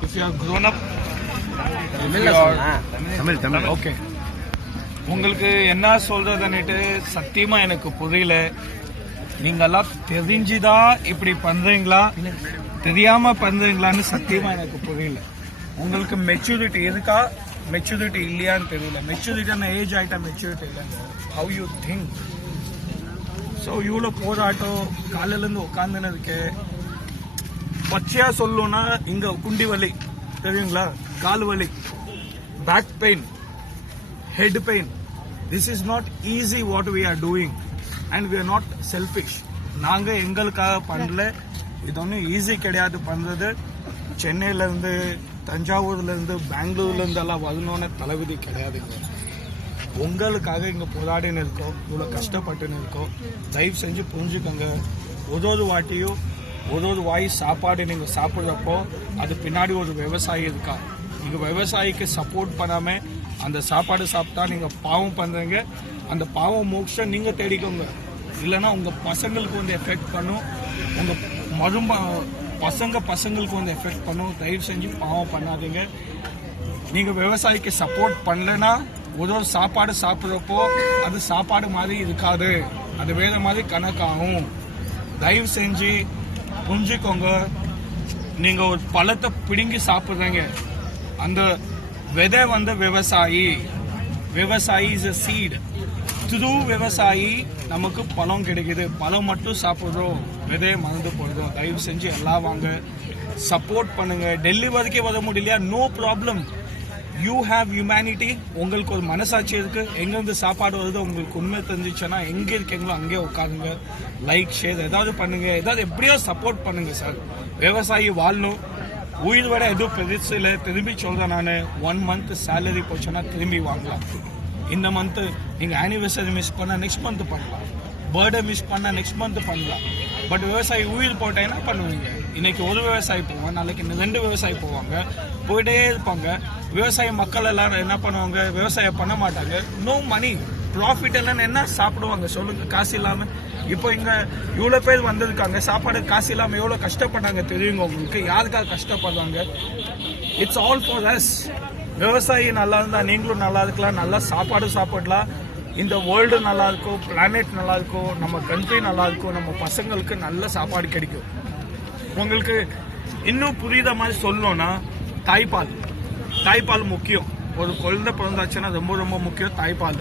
up தமிழ்ல you are- சொன்னா Tamil. Tamil okay உங்களுக்கு என்ன சொல்றதுன்னுட்டு சத்தியமா எனக்கு புரியல. நீங்கெல்லாம் தெரிஞ்சுதான் இப்படி பண்றீங்களா? தெரியாம பண்றீங்களான்னு சத்தியமா எனக்கு புரியல. உங்களுக்கு மெச்சூரிட்டி இருக்கா? மெச்சூரிட்டி இல்லையான்னு தெரியல. மெச்சூரிட்டியான ஏஜ் ஆயிட்டா மெச்சூரிட்டி இல்லை ஹவ் யூ திங்க் ஸோ இவ்வளோ போராட்டம் காலையிலேருந்து உட்காந்துன்னு இருக்கு பச்சையா சொல்லணும்னா இங்க குண்டி வலி தெரியுங்களா? கால் வலி back pain head pain this is not easy what we are doing and we are not selfish நாங்க எங்களுக்காக பண்ணல. இது ஒன்றும் ஈஸி கிடையாது பண்றது. சென்னையில இருந்து தஞ்சாவூர்ல இருந்து பெங்களூர்ல இருந்து எல்லாம் வரணும்னு தலைவிதி கிடையாதுங்க. உங்களுக்காக இங்க போராடின்னு இருக்கோம். இவ்வளவு கஷ்டப்பட்டுன்னு இருக்கோம். தயவு செஞ்சு புரிஞ்சுக்கோங்க. ஒரு ஒரு வாட்டியும் ஒரு ஒரு வாய் சாப்பாடு நீங்கள் சாப்பிட்றப்போ அது பின்னாடி ஒரு விவசாயி இருக்கா? நீங்கள் விவசாயிக்கு சப்போர்ட் பண்ணாமல் அந்த சாப்பாடு சாப்பிட்டா நீங்கள் பாவம் பண்ணுறீங்க அந்த பாவம் மோட்சம் நீங்கள் தேடிக்கோங்க. இல்லைன்னா உங்கள் பசங்களுக்கு வந்து எஃபெக்ட் பண்ணும். உங்கள் மரும பசங்க பசங்களுக்கு வந்து எஃபெக்ட் பண்ணும். தயவு செஞ்சு பாவம் பண்ணாதீங்க. நீங்கள் விவசாயிக்கு சப்போர்ட் பண்ணலன்னா ஒரு ஒரு சாப்பாடு சாப்பிட்றப்போ அது சாப்பாடு மாதிரி இருக்காது. அது வேறு மாதிரி கணக்காகும். தயவு செஞ்சு புரிஞ்சுக்கோங்க. நீங்க ஒரு பழத்தை பிடுங்கி சாப்பிடுறீங்க. அந்த விதை வந்து விவசாயி. விவசாயி இஸ் அ சீடு த்ரூ விவசாயி நமக்கு பழம் கிடைக்குது. பழம் மட்டும் சாப்பிட்றோம். விதையை மறந்து போடுறோம் தயவு செஞ்சு எல்லாம் வாங்க. சப்போர்ட் பண்ணுங்க. டெல்லி வரைக்கும் வர முடியலையா? No problem you have humanity உங்களுக்கு ஒரு மனசாட்சி இருக்கு. எங்கேருந்து சாப்பாடு வருதோ உங்களுக்கு உண்மை தெரிஞ்சிச்சுன்னா எங்க இருக்கீங்களோ அங்கேயே உட்காருங்க. லைக் ஷேர் ஏதாவது பண்ணுங்க. ஏதாவது எப்படியோ சப்போர்ட் பண்ணுங்க சார் விவசாயி வாழணும். உயிர் விட எதுவும் பெருசு இல்லை. திரும்பி சொல்றேன் நான். ஒன் மந்த் சேலரி போச்சுன்னா திரும்பி வாங்கலாம். இந்த மந்த் நீங்க ஆனிவர்சரி மிஸ் பண்ணா நெக்ஸ்ட் மந்த் பண்ணலாம். பர்த்டே மிஸ் பண்ணா நெக்ஸ்ட் மந்த் பண்ணலாம். பட் விவசாயி உயிர் போட்டேன்னா பண்ணுவீங்க. இன்னைக்கு ஒரு விவசாயி போவான் நாளைக்கு இன்னும் ரெண்டு விவசாயி போவாங்க போயிட்டே இருப்பாங்க. விவசாய மக்கள் எல்லாரும் என்ன பண்ணுவாங்க விவசாயம் பண்ண மாட்டாங்க. நோ மணி ப்ராஃபிட் எல்லாம் என்ன சாப்பிடுவாங்க சொல்லுங்க காசு இல்லாம. இப்போ இங்க இவ்வளவு பேர் வந்திருக்காங்க சாப்பாடு காசு இல்லாம எவ்வளவு கஷ்டப்பட்டாங்க தெரியுங்க உங்களுக்கு? யாருக்காக கஷ்டப்படுறாங்க? இட்ஸ் ஆல் ஃபார் அஸ் விவசாயி நல்லா இருந்தா நீங்களும் நல்லா இருக்கலாம் நல்லா சாப்பாடு சாப்பிடலாம். இந்த வேர்ல்டு நல்லா இருக்கும் பிளானெட் நல்லா இருக்கும் நம்ம கண்ட்ரி நல்லா இருக்கும் நம்ம பசங்களுக்கு நல்ல சாப்பாடு கிடைக்கும். உங்களுக்கு இன்னும் புரியுத மாதிரி சொல்லணும்னா தாய்ப்பால். தாய்ப்பால் முக்கியம். ஒரு குழந்தை பிறந்தாச்சுன்னா ரொம்ப ரொம்ப முக்கியம். தாய்ப்பால்.